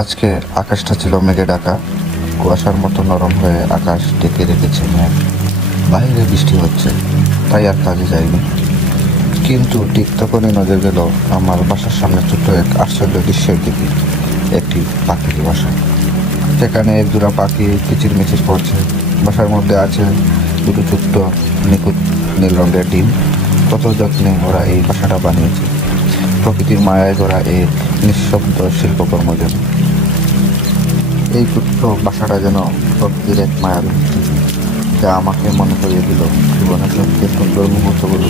আজকে আকাশটা ছিল মেঘে ঢাকা, কুয়াশার মতো নরম হয়ে আকাশ ঢেকে রেখেছে মেঘ। বাইরে বৃষ্টি হচ্ছে, তাই আর কাজে যাইনি। কিন্তু ঠিক তখনই নজর গেল আমার বাসার সামনে ছোট্ট এক আশ্চর্য দৃশ্যের দিকে। একটি পাখির বাসা, সেখানে এক জোড়া পাখি কিচিরমিচির করছে। বাসার মধ্যে আছে দুটো ছোট্ট নিখুঁত নীল রঙের ডিম। কত যত্নে ওরা এই বাসাটা বানিয়েছে, প্রকৃতির মায়ায় গড়া এক নিঃশব্দ শিল্পকর্ম যেন। এই ছোট্ট বাসাটা যেন প্রকৃতির এক মায়াবী সৃষ্টি, যা আমাকে মনে করিয়ে দিল জীবনের সবচেয়ে সুন্দর মুহূর্তগুলো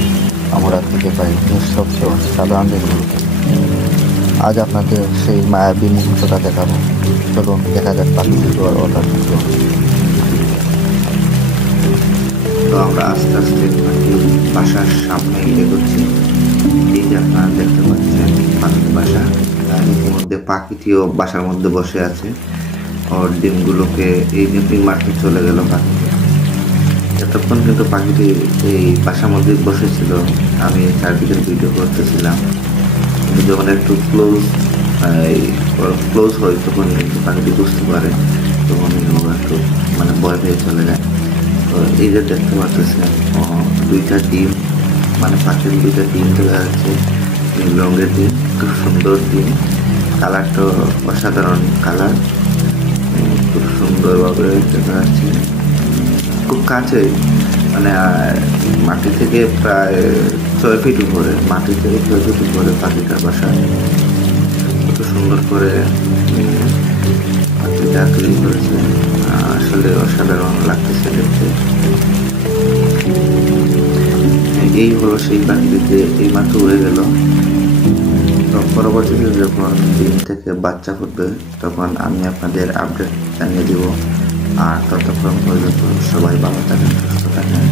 আমরা খুঁজে পাই নিঃশব্দ সাধারণ দিনগুলোতে। আজ আপনাদের সেই মায়াবী মুহূর্তটা দেখাবো। চলুন দেখা যাক পাখি দুটো আর ওটার দুটো। তো আমরা আস্তে আস্তে পাখির বাসার সামনে এগোচ্ছি। এই যে আপনারা দেখতে পাচ্ছেন পাখির বাসা, তার ইতিমধ্যে পাখিটিও বাসার মধ্যে বসে আছে। ওর ডিমগুলোকে এই ডিম মারতে চলে গেল পাখিটি। এতক্ষণ কিন্তু পাখিটি এই বাসার মধ্যে বসেছিল, আমি চারদিকের ভিডিও করতেছিলাম। কিন্তু যখন একটু ক্লোজ হয় তখন কিন্তু পাখিটি বুঝতে পারে, তখন একটু মানে ভয় পেয়ে চলে যায়। তো এই যে দেখতে পাচ্ছেন দুইটা ডিম, মানে পাখির দুইটা ডিম দেখা যাচ্ছে, নীল রঙের ডিম, খুব সুন্দর ডিম। কালারটা অসাধারণ কালার, খুব সুন্দরভাবে দেখা যাচ্ছে। খুব কাছে, মানে মাটি থেকে প্রায় 6 ফিট উপরে, মাটি থেকে 6 ফিট উপরে পাখিটার বাসা। কত সুন্দর করে পাখিটা তৈরি করেছে, আসলে অসাধারণ লাগতেছে দেখতে। এই হলো সেই পাখিটি যে এইমাত্র উড়ে গেল। তো পরবর্তীতে যখন ডিম থেকে বাচ্চা ফুটবে তখন আমি আপনাদের আপডেট জানিয়ে দিব। আর ততক্ষণ পর্যন্ত সবাই ভালো থাকেন, সুস্থ থাকেন।